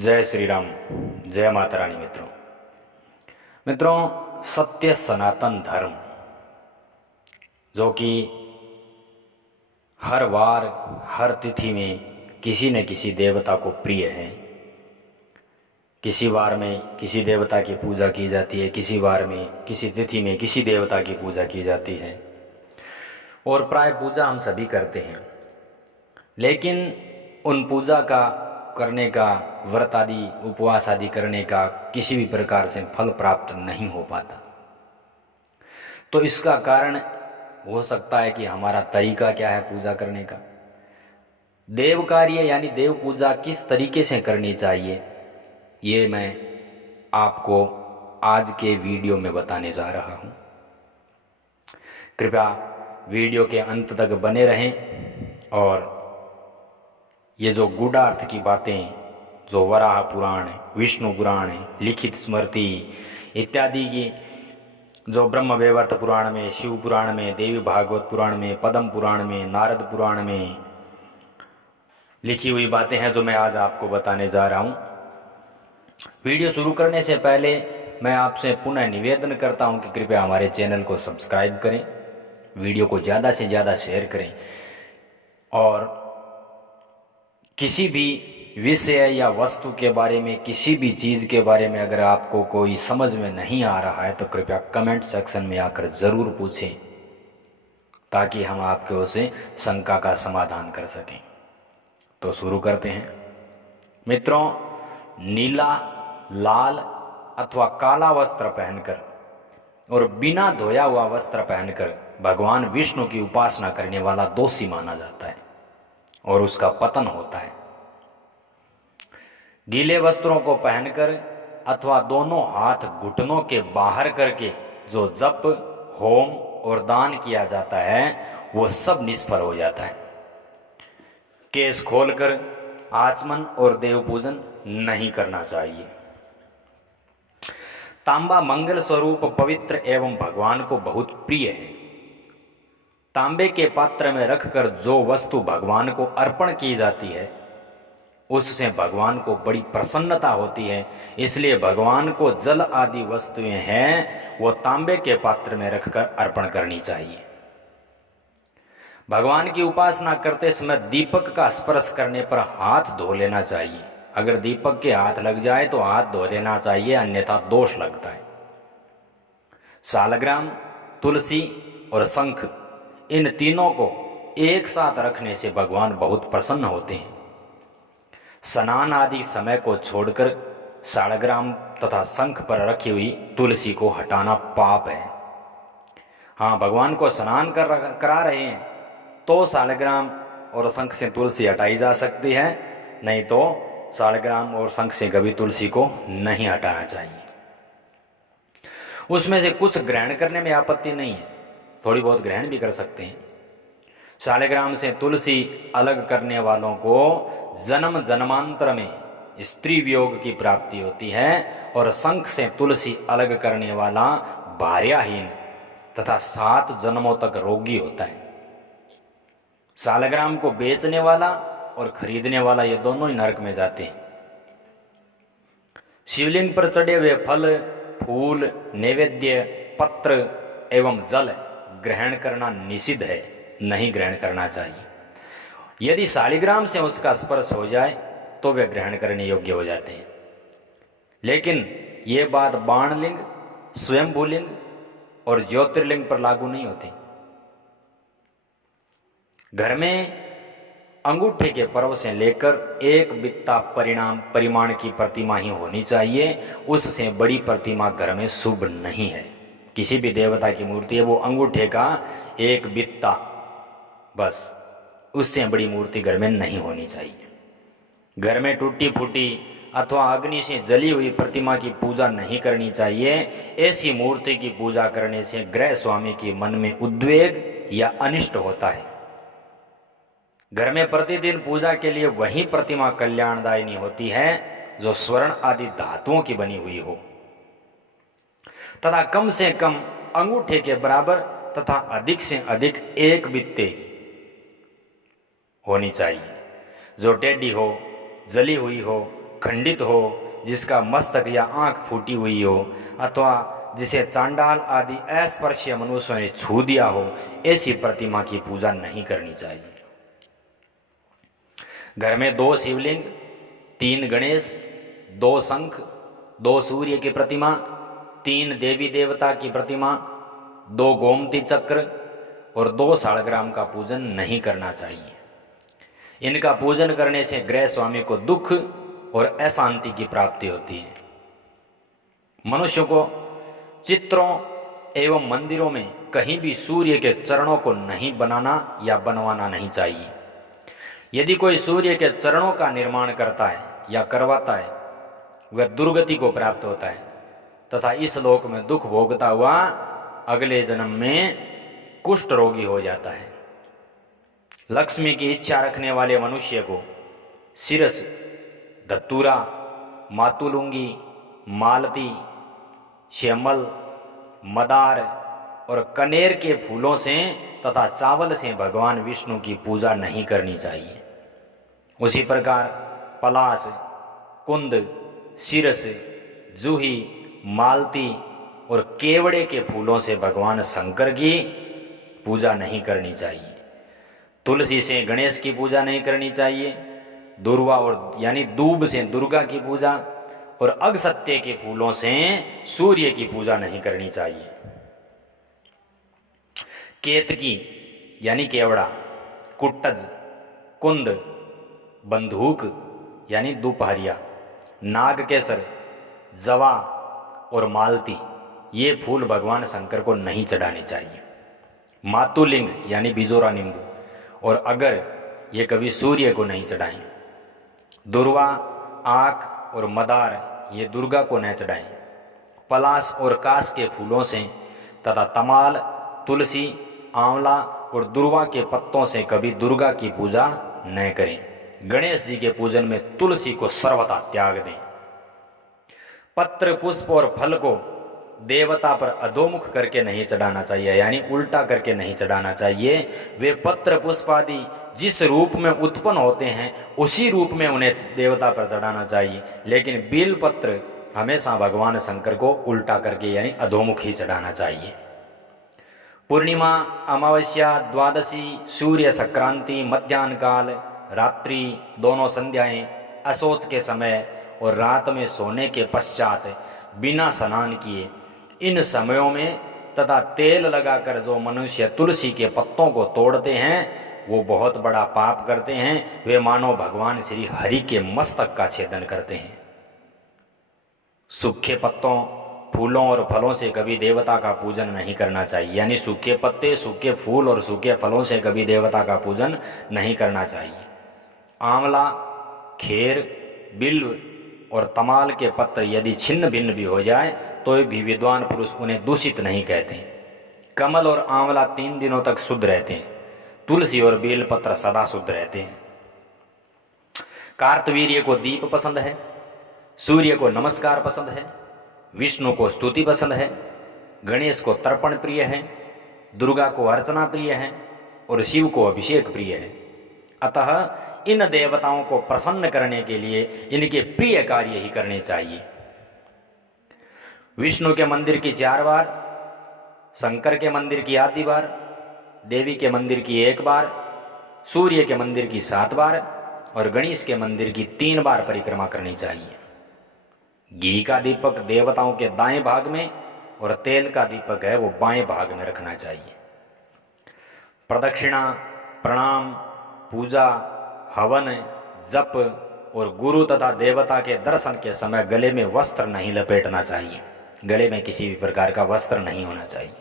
जय श्री राम, जय माता रानी। मित्रों, सत्य सनातन धर्म जो कि हर वार हर तिथि में किसी न किसी देवता को प्रिय है। किसी वार में किसी देवता की पूजा की जाती है, किसी वार में किसी तिथि में किसी देवता की पूजा की जाती है और प्राय पूजा हम सभी करते हैं। लेकिन उन पूजा का करने का, व्रत आदि उपवास आदि करने का किसी भी प्रकार से फल प्राप्त नहीं हो पाता। तो इसका कारण हो सकता है कि हमारा तरीका क्या है पूजा करने का। देव कार्य यानी देव पूजा किस तरीके से करनी चाहिए, ये मैं आपको आज के वीडियो में बताने जा रहा हूँ। कृपया वीडियो के अंत तक बने रहें और ये जो गूढ़ार्थ की बातें, जो वराह पुराण, विष्णु पुराण, लिखित स्मृति इत्यादि की, जो ब्रह्म वैवर्त पुराण में, शिव पुराण में, देवी भागवत पुराण में, पद्म पुराण में, नारद पुराण में लिखी हुई बातें हैं, जो मैं आज आपको बताने जा रहा हूँ। वीडियो शुरू करने से पहले मैं आपसे पुनः निवेदन करता हूँ कि कृपया हमारे चैनल को सब्सक्राइब करें, वीडियो को ज़्यादा से ज़्यादा शेयर करें और किसी भी विषय या वस्तु के बारे में, किसी भी चीज़ के बारे में अगर आपको कोई समझ में नहीं आ रहा है तो कृपया कमेंट सेक्शन में आकर ज़रूर पूछें, ताकि हम आपके ओर से शंका का समाधान कर सकें। तो शुरू करते हैं। मित्रों, नीला, लाल अथवा काला वस्त्र पहनकर और बिना धोया हुआ वस्त्र पहनकर भगवान विष्णु की उपासना करने वाला दोषी माना जाता है और उसका पतन होता है। गीले वस्त्रों को पहनकर अथवा दोनों हाथ घुटनों के बाहर करके जो जप, होम और दान किया जाता है वो सब निष्फल हो जाता है। केस खोलकर आचमन और देव पूजन नहीं करना चाहिए। तांबा मंगल स्वरूप, पवित्र एवं भगवान को बहुत प्रिय है। तांबे के पात्र में रखकर जो वस्तु भगवान को अर्पण की जाती है उससे भगवान को बड़ी प्रसन्नता होती है। इसलिए भगवान को जल आदि वस्तुएं हैं वो तांबे के पात्र में रखकर अर्पण करनी चाहिए। भगवान की उपासना करते समय दीपक का स्पर्श करने पर हाथ धो लेना चाहिए। अगर दीपक के हाथ लग जाए तो हाथ धो लेना चाहिए, अन्यथा दोष लगता है। सालग्राम, तुलसी और शंख, इन तीनों को एक साथ रखने से भगवान बहुत प्रसन्न होते हैं। स्नान आदि समय को छोड़कर सालग्राम तथा शंख पर रखी हुई तुलसी को हटाना पाप है। हाँ, भगवान को स्नान करा रहे हैं तो सालग्राम और शंख से तुलसी हटाई जा सकती है, नहीं तो सालग्राम और शंख से कभी तुलसी को नहीं हटाना चाहिए। उसमें से कुछ ग्रहण करने में आपत्ति नहीं है, थोड़ी बहुत ग्रहण भी कर सकते हैं। सालग्राम से तुलसी अलग करने वालों को जन्म जन्मांतर में स्त्री वियोग की प्राप्ति होती है और शंख से तुलसी अलग करने वाला भार्याहीन तथा 7 जन्मों तक रोगी होता है। सालग्राम को बेचने वाला और खरीदने वाला ये दोनों ही नरक में जाते हैं। शिवलिंग पर चढ़े हुए फल, फूल, नैवेद्य, पत्र एवं जल ग्रहण करना निषिद्ध है, नहीं ग्रहण करना चाहिए। यदि सालिग्राम से उसका स्पर्श हो जाए तो वे ग्रहण करने योग्य हो जाते हैं। लेकिन ये बात बाणलिंग, स्वयंभूलिंग और ज्योतिर्लिंग पर लागू नहीं होती। घर में अंगूठे के पर्व से लेकर एक बित्ता परिमाण की प्रतिमा ही होनी चाहिए। उससे बड़ी प्रतिमा घर में शुभ नहीं है। किसी भी देवता की मूर्ति है वो अंगूठे का एक बित्ता, बस, उससे बड़ी मूर्ति घर में नहीं होनी चाहिए। घर में टूटी फूटी अथवा अग्नि से जली हुई प्रतिमा की पूजा नहीं करनी चाहिए। ऐसी मूर्ति की पूजा करने से गृह स्वामी के मन में उद्वेग या अनिष्ट होता है। घर में प्रतिदिन पूजा के लिए वही प्रतिमा कल्याणदायिनी होती है जो स्वर्ण आदि धातुओं की बनी हुई हो तथा कम से कम अंगूठे के बराबर तथा अधिक से अधिक एक बित्ते होनी चाहिए। जो टेढ़ी हो, जली हुई हो खंडित हो, जिसका मस्तक या आंख फूटी हुई हो, अथवा जिसे चांडाल आदि अस्पृश्य मनुष्यों ने छू दिया हो, ऐसी प्रतिमा की पूजा नहीं करनी चाहिए। घर में 2 शिवलिंग, 3 गणेश, 2 शंख, 2 सूर्य की प्रतिमा, 3 देवी देवता की प्रतिमा, 2 गोमती चक्र और 2 शालग्राम का पूजन नहीं करना चाहिए। इनका पूजन करने से गृह स्वामी को दुख और अशांति की प्राप्ति होती है। मनुष्य को चित्रों एवं मंदिरों में कहीं भी सूर्य के चरणों को नहीं बनाना या बनवाना नहीं चाहिए। यदि कोई सूर्य के चरणों का निर्माण करता है या करवाता है, वह दुर्गति को प्राप्त होता है तथा इस लोक में दुख भोगता हुआ अगले जन्म में कुष्ठ रोगी हो जाता है। लक्ष्मी की इच्छा रखने वाले मनुष्य को सिरस, धतूरा, मातुलुंगी, मालती, श्यामल, मदार और कनेर के फूलों से तथा चावल से भगवान विष्णु की पूजा नहीं करनी चाहिए। उसी प्रकार पलाश, कुंद, सिरस, जूही, मालती और केवड़े के फूलों से भगवान शंकर की पूजा नहीं करनी चाहिए। तुलसी से गणेश की पूजा नहीं करनी चाहिए। दुर्वा और यानी दूब से दुर्गा की पूजा और अगसत्य के फूलों से सूर्य की पूजा नहीं करनी चाहिए। केतकी यानी केवड़ा, कुट्टज, कुंद, बंदूक यानी दोपहरिया, नागकेसर, जवा और मालती ये फूल भगवान शंकर को नहीं चढ़ाने चाहिए। मातुलिंग यानी बिजोरा नींबू और अगर ये कभी सूर्य को नहीं चढ़ाएं। दुर्वा, आक और मदार ये दुर्गा को न चढ़ाएं। पलाश और कास के फूलों से तथा तमाल, तुलसी, आंवला और दुर्वा के पत्तों से कभी दुर्गा की पूजा न करें। गणेश जी के पूजन में तुलसी को सर्वथा त्याग दें। पत्र, पुष्प और फल को देवता पर अधोमुख करके नहीं चढ़ाना चाहिए, यानी उल्टा करके नहीं चढ़ाना चाहिए। वे पत्र पुष्प आदि जिस रूप में उत्पन्न होते हैं उसी रूप में उन्हें देवता पर चढ़ाना चाहिए, लेकिन बेल पत्र हमेशा भगवान शंकर को उल्टा करके यानी अधोमुख ही चढ़ाना चाहिए। पूर्णिमा, अमावस्या, द्वादशी, सूर्य संक्रांति, मध्याह्न काल, रात्रि, दोनों संध्याएं, असोच के समय और रात में सोने के पश्चात बिना स्नान किए इन समयों में तथा तेल लगाकर जो मनुष्य तुलसी के पत्तों को तोड़ते हैं वो बहुत बड़ा पाप करते हैं। वे मानो भगवान श्री हरि के मस्तक का छेदन करते हैं। सूखे पत्तों, फूलों और फलों से कभी देवता का पूजन नहीं करना चाहिए, यानी सूखे पत्ते, सूखे फूल और सूखे फलों से कभी देवता का पूजन नहीं करना चाहिए। आंवला, खेर, बिल्व और तमाल के पत्र यदि छिन्न भिन्न भी हो जाए तो भी विद्वान पुरुष उन्हें दूषित नहीं कहते। कमल और आंवला 3 दिनों तक शुद्ध रहते हैं। तुलसी और बेल पत्र सदा शुद्ध रहते हैं। कार्तवीर्य को दीप पसंद है, सूर्य को नमस्कार पसंद है, विष्णु को स्तुति पसंद है, गणेश को तर्पण प्रिय है, दुर्गा को अर्चना प्रिय है और शिव को अभिषेक प्रिय है। अतः इन देवताओं को प्रसन्न करने के लिए इनके प्रिय कार्य ही करने चाहिए। विष्णु के मंदिर की 4 बार, शंकर के मंदिर की आधी बार, देवी के मंदिर की 1 बार, सूर्य के मंदिर की 7 बार और गणेश के मंदिर की 3 बार परिक्रमा करनी चाहिए। घी का दीपक देवताओं के दाएं भाग में और तेल का दीपक है वो बाएं भाग में रखना चाहिए। प्रदक्षिणा, प्रणाम, पूजा, हवन, जप और गुरु तथा देवता के दर्शन के समय गले में वस्त्र नहीं लपेटना चाहिए। गले में किसी भी प्रकार का वस्त्र नहीं होना चाहिए।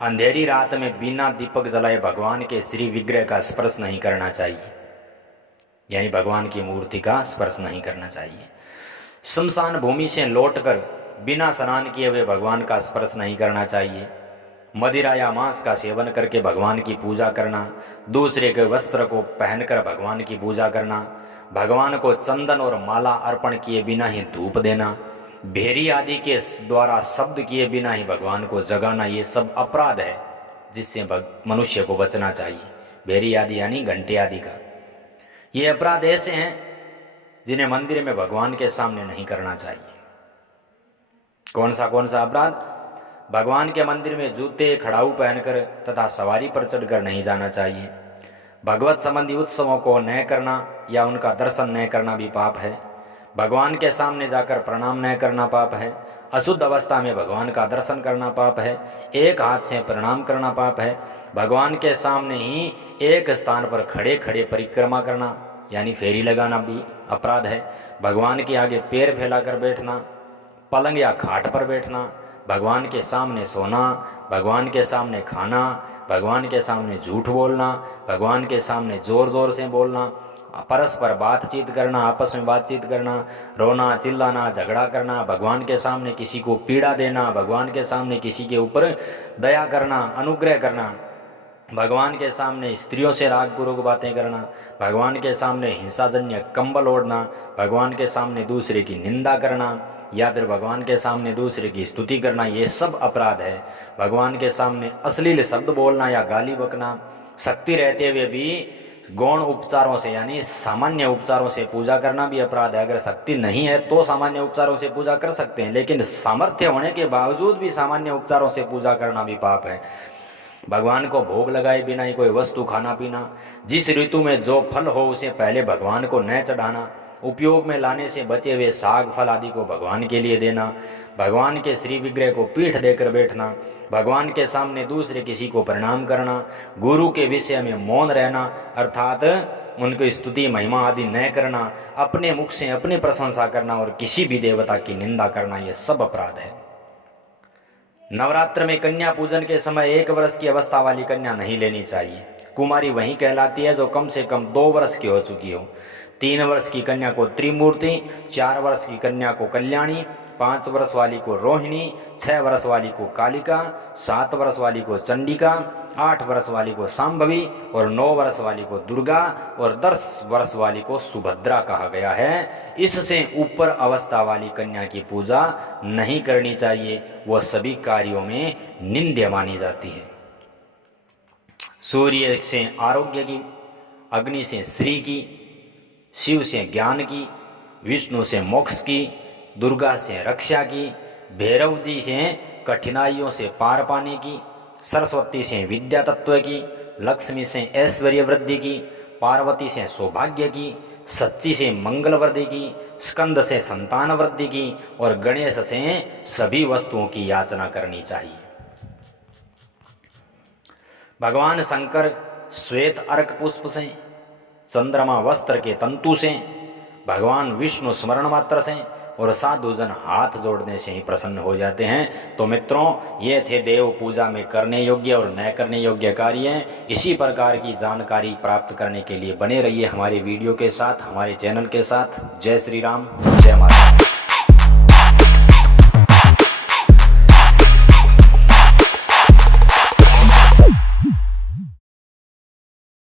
अंधेरी रात में बिना दीपक जलाए भगवान के श्री विग्रह का स्पर्श नहीं करना चाहिए, यानी भगवान की मूर्ति का स्पर्श नहीं करना चाहिए। श्मशान भूमि से लौटकर बिना स्नान किए हुए भगवान का स्पर्श नहीं करना चाहिए। मदिरा या मांस का सेवन करके भगवान की पूजा करना, दूसरे के वस्त्र को पहनकर भगवान की पूजा करना, भगवान को चंदन और माला अर्पण किए बिना ही धूप देना, भेरी आदि के द्वारा शब्द किए बिना ही भगवान को जगाना, ये सब अपराध है जिससे मनुष्य को बचना चाहिए। भेरी आदि यानी घंटे आदि का। ये अपराध ऐसे हैं जिन्हें मंदिर में भगवान के सामने नहीं करना चाहिए। कौन सा अपराध? भगवान के मंदिर में जूते खड़ाऊ पहनकर तथा सवारी पर चढ़कर नहीं जाना चाहिए। भगवत संबंधी उत्सवों को न करना या उनका दर्शन न करना भी पाप है। भगवान के सामने जाकर प्रणाम न करना पाप है। अशुद्ध अवस्था में भगवान का दर्शन करना पाप है। एक हाथ से प्रणाम करना पाप है। भगवान के सामने ही एक स्थान पर खड़े खड़े परिक्रमा करना यानी फेरी लगाना भी अपराध है। भगवान के आगे पैर फैलाकर बैठना, पलंग या खाट पर बैठना, भगवान के सामने सोना, भगवान के सामने खाना, भगवान के सामने झूठ बोलना, भगवान के सामने जोर जोर से बोलना, परस्पर बातचीत करना, आपस में बातचीत करना, रोना चिल्लाना, झगड़ा करना, भगवान के सामने किसी को पीड़ा देना, भगवान के सामने किसी के ऊपर दया करना, अनुग्रह करना, भगवान के सामने स्त्रियों से रागपूर्वक बातें करना, भगवान के सामने हिंसाजन्य कंबल ओढ़ना, भगवान के सामने दूसरे की निंदा करना या फिर भगवान के सामने दूसरे की स्तुति करना, ये सब अपराध है। भगवान के सामने अश्लील शब्द बोलना या गाली बकना, शक्ति रहते हुए भी गौण उपचारों से यानी सामान्य उपचारों से पूजा करना भी अपराध है। अगर शक्ति नहीं है तो सामान्य उपचारों से पूजा कर सकते हैं, लेकिन सामर्थ्य होने के बावजूद भी सामान्य उपचारों से पूजा करना भी पाप है। भगवान को भोग लगाए बिना ही कोई वस्तु खाना पीना, जिस ऋतु में जो फल हो उसे पहले भगवान को न चढ़ाना, उपयोग में लाने से बचे हुए साग फल आदि को भगवान के लिए देना, भगवान के श्री विग्रह को पीठ देकर बैठना, भगवान के सामने दूसरे किसी को प्रणाम करना, गुरु के विषय में मौन रहना अर्थात उनकी स्तुति महिमा आदि न करना, अपने मुख से अपनी प्रशंसा करना और किसी भी देवता की निंदा करना, ये सब अपराध है। नवरात्र में कन्या पूजन के समय 1 वर्ष की अवस्था वाली कन्या नहीं लेनी चाहिए। कुमारी वही कहलाती है जो कम से कम 2 वर्ष की हो चुकी हो। 3 वर्ष की कन्या को त्रिमूर्ति, 4 वर्ष की कन्या को कल्याणी, 5 वर्ष वाली को रोहिणी, 6 वर्ष वाली को कालिका, 7 वर्ष वाली को चंडिका, 8 वर्ष वाली को सांभवी और 9 वर्ष वाली को दुर्गा और 10 वर्ष वाली को सुभद्रा कहा गया है। इससे ऊपर अवस्था वाली कन्या की पूजा नहीं करनी चाहिए, वह सभी कार्यों में निंद्य मानी जाती है। सूर्य से आरोग्य की, अग्नि से श्री की, शिव से ज्ञान की, विष्णु से मोक्ष की, दुर्गा से रक्षा की, भैरव जी से कठिनाइयों से पार पाने की, सरस्वती से विद्या तत्व की, लक्ष्मी से ऐश्वर्य वृद्धि की, पार्वती से सौभाग्य की, सच्ची से मंगल वृद्धि की, स्कंद से संतान वृद्धि की और गणेश से सभी वस्तुओं की याचना करनी चाहिए। भगवान शंकर श्वेत अर्क पुष्प से, चंद्रमा वस्त्र के तंतु से, भगवान विष्णु स्मरण मात्र से और साधुजन हाथ जोड़ने से ही प्रसन्न हो जाते हैं। तो मित्रों, ये थे देव पूजा में करने योग्य और न करने योग्य कार्य। इसी प्रकार की जानकारी प्राप्त करने के लिए बने रहिए हमारे वीडियो के साथ, हमारे चैनल के साथ। जय श्री राम, जय माता।